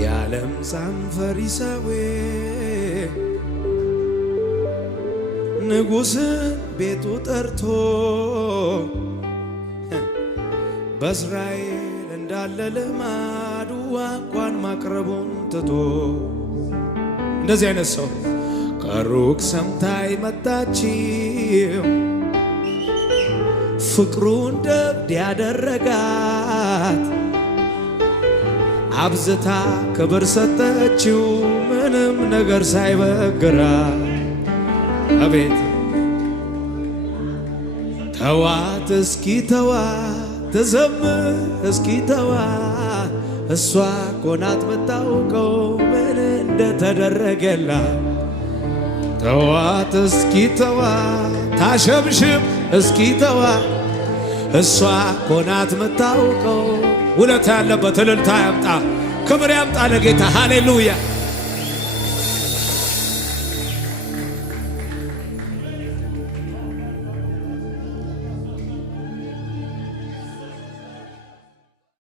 ያለምጻም ፈሪሳዊ ንጉሥን ቤቱ ጠርቶ በእስራኤል እንዳለ ልማዱ እንኳን ማቅረቡን ትቶ እንደዚህ አይነት ሰው ከሩቅ ሰምታይ መጣችው ፍቅሩን ደብድ ያደረጋት አብዝታ ክብር ሰጠችው ምንም ነገር ሳይበግራት አቤት ተዋት እስኪ ተዋት ተዘምር እስኪ ተዋት እሷ እኮ ናት የምታውቀው ምን እንደተደረገላት ተዋት እስኪ ተዋት ታሸብሽብ እስኪ ተዋት እሷ እኮ ናት የምታውቀው ውለታ ያለበት እልልታ ያምጣ ክብር ያምጣ ለጌታ ሃሌሉያ